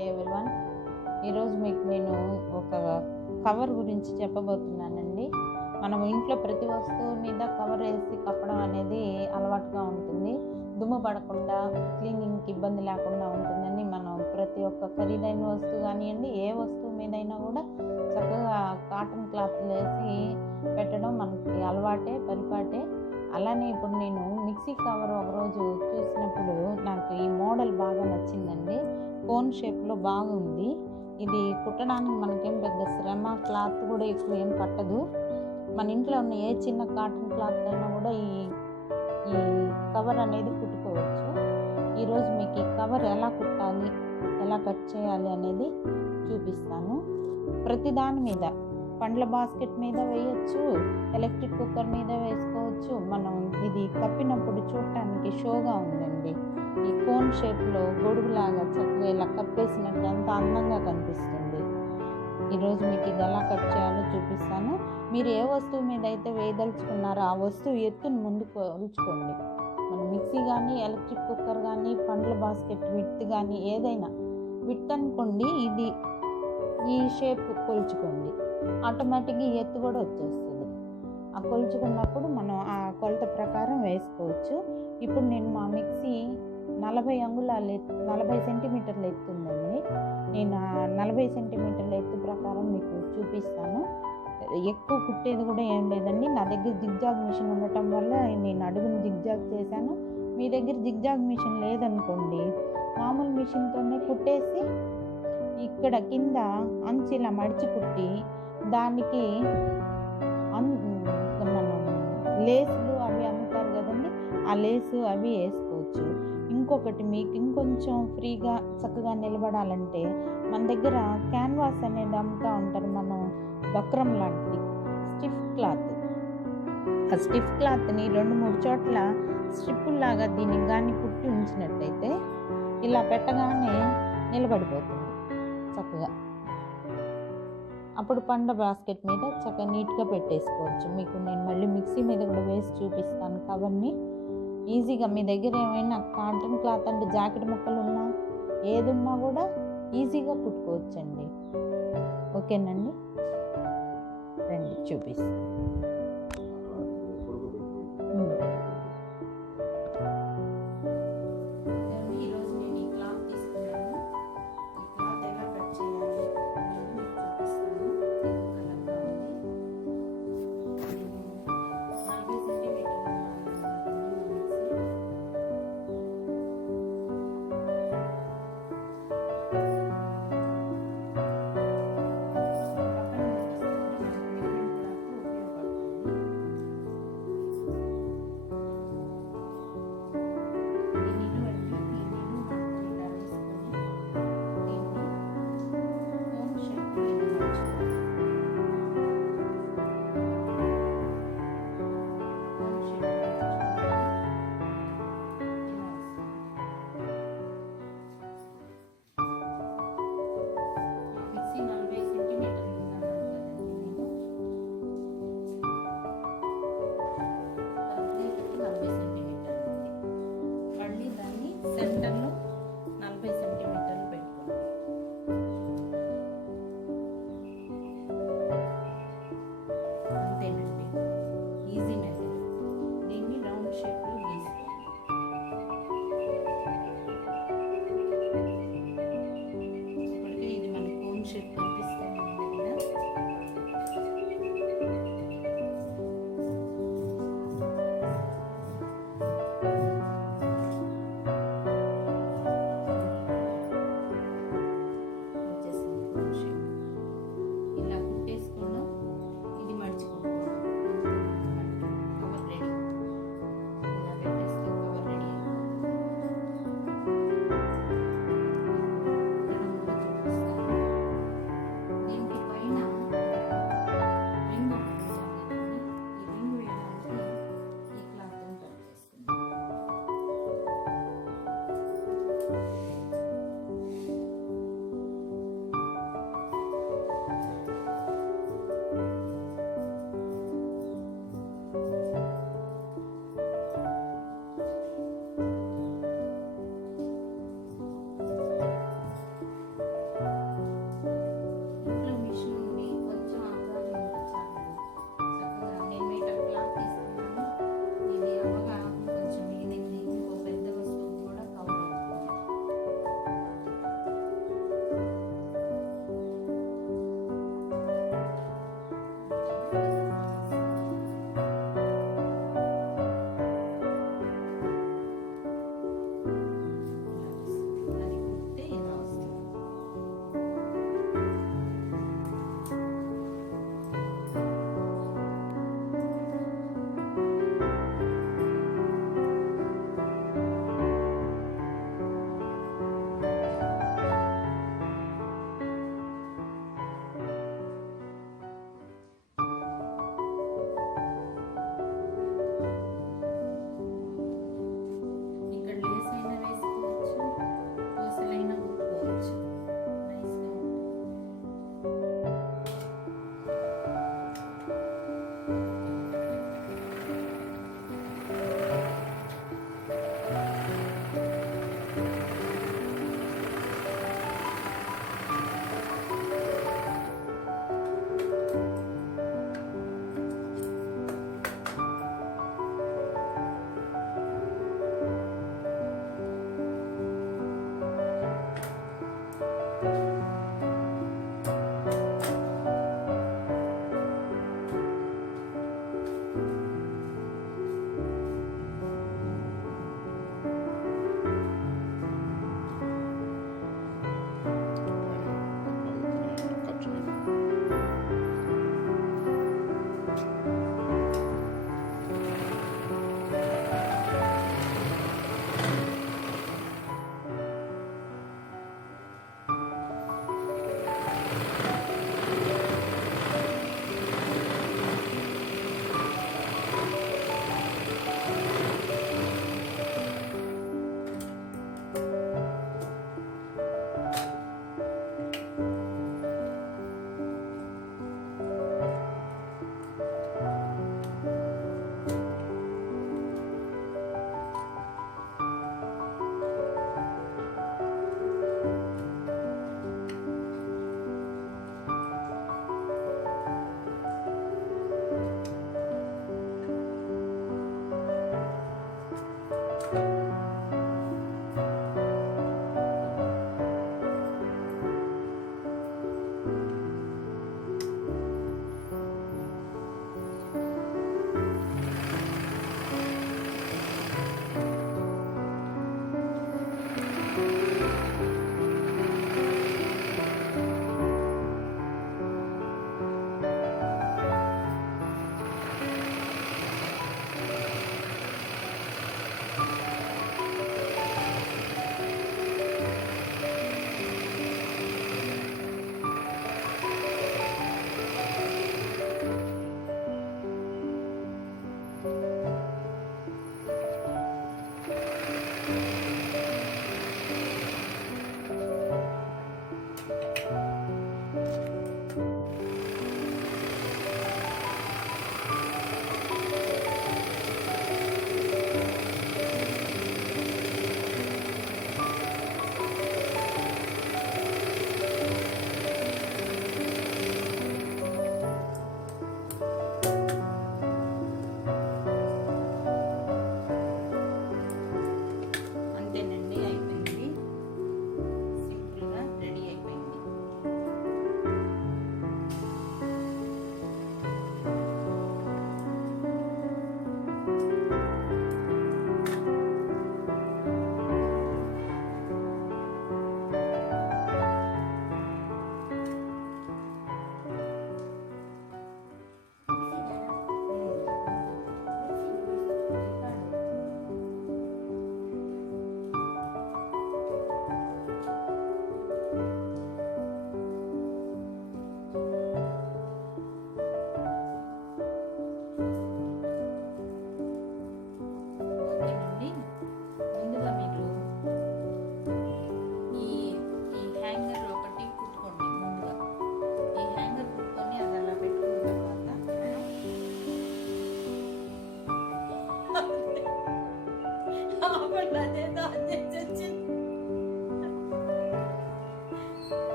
Hi everyone. ఈరోజు మీకు నేను ఒక కవర్ గురించి చెప్పబోతున్నానండి. మనం ఇంట్లో ప్రతి వస్తువు మీద కవర్ వేసి కప్పడం అనేది అలవాటుగా ఉంటుంది. దుమ్ము పడకుండా క్లీనింగ్కి ఇబ్బంది లేకుండా ఉంటుందని మనం ప్రతి ఒక్క ఖరీదైన వస్తువు కానివ్వండి, ఏ వస్తువు మీదైనా కూడా చక్కగా కాటన్ క్లాత్లు వేసి పెట్టడం మనకి అలవాటే, పరిపాటే. అలానే ఇప్పుడు నేను మిక్సీ కవర్ ఒకరోజు చూసినప్పుడు నాకు ఈ మోడల్ బాగా నచ్చిందండి. కోన్ షేప్లో బాగుంది. ఇది కుట్టడానికి మనకేం పెద్ద శ్రమ, క్లాత్ కూడా ఎక్కువ ఏం పట్టదు. మన ఇంట్లో ఉన్న ఏ చిన్న కాటన్ క్లాత్ అయినా కూడా ఈ కవర్ అనేది కుట్టుకోవచ్చు. ఈరోజు మీకు ఈ కవర్ ఎలా కుట్టాలి, ఎలా కట్ చేయాలి అనేది చూపిస్తాను. ప్రతి దాని మీద పండ్ల బాస్కెట్ మీద వేయచ్చు, ఎలక్ట్రిక్ కుక్కర్ మీద వేసుకోవచ్చు. మనం ఇది కప్పినప్పుడు చూడటానికి షోగా ఉందండి. ఈ కోన్ షేప్లో గొడుగులాగా చక్కగా ఇలా కప్పేసినట్టు అంత అందంగా కనిపిస్తుంది. ఈరోజు మీకు ఇది ఎలా కట్ చేయాలో చూపిస్తాను. మీరు ఏ వస్తువు మీద అయితే వేయదలుచుకున్నారో ఆ వస్తువు ఎత్తును ముందు కొలుచుకోండి. మనం మిక్సీ కానీ, ఎలక్ట్రిక్ కుక్కర్ కానీ, పండ్ల బాస్కెట్ విడ్త్ కానీ ఏదైనా విడ్త్ అనుకోండి, ఇది ఈ షేప్ కొలుచుకోండి. ఆటోమేటిక్గా ఎత్తు కూడా వచ్చేస్తుంది. ఆ కొలుచుకున్నప్పుడు మనం ఆ కొలత ప్రకారం వేసుకోవచ్చు. ఇప్పుడు నేను మా మిక్సీ 40 అంగుళాలు 40 సెంటీమీటర్ల ఎత్తుందండి. నేను ఆ 40 సెంటీమీటర్ల ఎత్తు ప్రకారం మీకు చూపిస్తాను. ఎక్కువ కుట్టేది కూడా ఏం లేదండి. నా దగ్గర జిగ్జాగ్ మిషన్ ఉండటం వల్ల నేను అడుగును జిగ్జాగ్ చేశాను. మీ దగ్గర జిగ్జాగ్ మిషన్ లేదనుకోండి, మామూలు మిషన్తోనే కుట్టేసి ఇక్కడ కింద అంచు ఇలా మడిచి కుట్టి దానికి మనం లేసులు అవి అమ్ముతారు కదండి, ఆ లేసు అవి వేసుకోవచ్చు. ఇంకొకటి మీకు ఇంకొంచెం ఫ్రీగా చక్కగా నిలబడాలంటే మన దగ్గర క్యాన్వాస్ అనేది అమ్ముతూ ఉంటారు. మనం బక్రం లాంటిది స్టిఫ్ క్లాత్, ఆ స్టిఫ్ క్లాత్ని 2-3 చోట్ల స్ట్రిప్పుల్లాగా దీనికి కానీ కుట్టి ఉంచినట్టయితే ఇలా పెట్టగానే నిలబడిపోతుంది చక్కగా. అప్పుడు పండ్ల బాస్కెట్ మీద చక్కగా నీట్గా పెట్టేసుకోవచ్చు. మీకు నేను మళ్ళీ మిక్సీ మీద కూడా వేసి చూపిస్తాను కవర్ని. ఈజీగా మీ దగ్గర ఏమైనా కాటన్ క్లాత్ అంటే జాకెట్ ముక్కలు ఉన్నా ఏదున్నా కూడా ఈజీగా కుట్టుకోవచ్చండి. ఓకేనండి, రండి చూపిస్తాను.